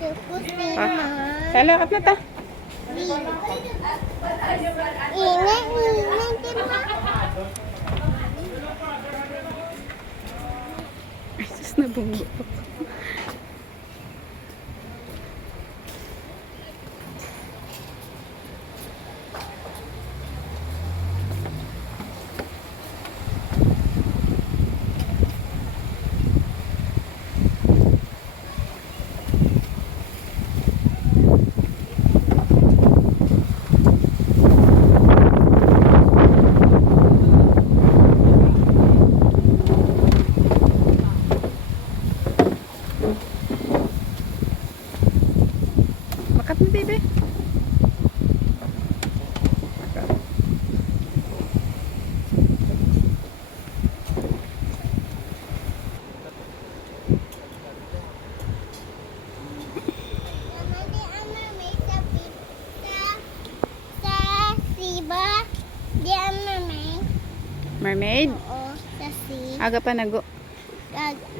Ah, Kusina. talakat na ta. Ingat, ingat din ba? Ay, sus na bunggo. Makat na, baby. Mama, di ama may sabi sa siba. Di ama may. Mermaid. Oo, sa si. Aga pa nago.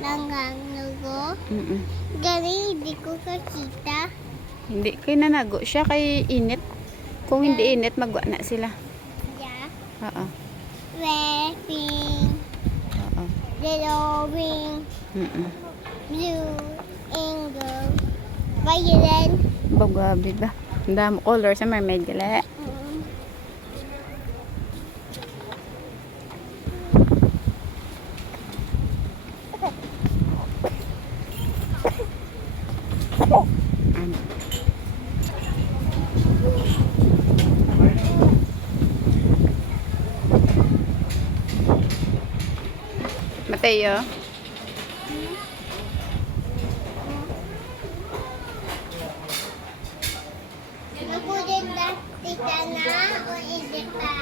Langgang nugo. Mm-mm. Gani, di ko kakita. Hindi kay nanago siya kay init. Kung hindi init, magwa na sila. Yeah. Oo. Red, pink, Oo. yellow, pink, Mm-mm. blue, indigo, violet. Bagabi ba? Ang dami color sa mermaid gali. Ano? Mateo. Ako din na tika na o hindi pa.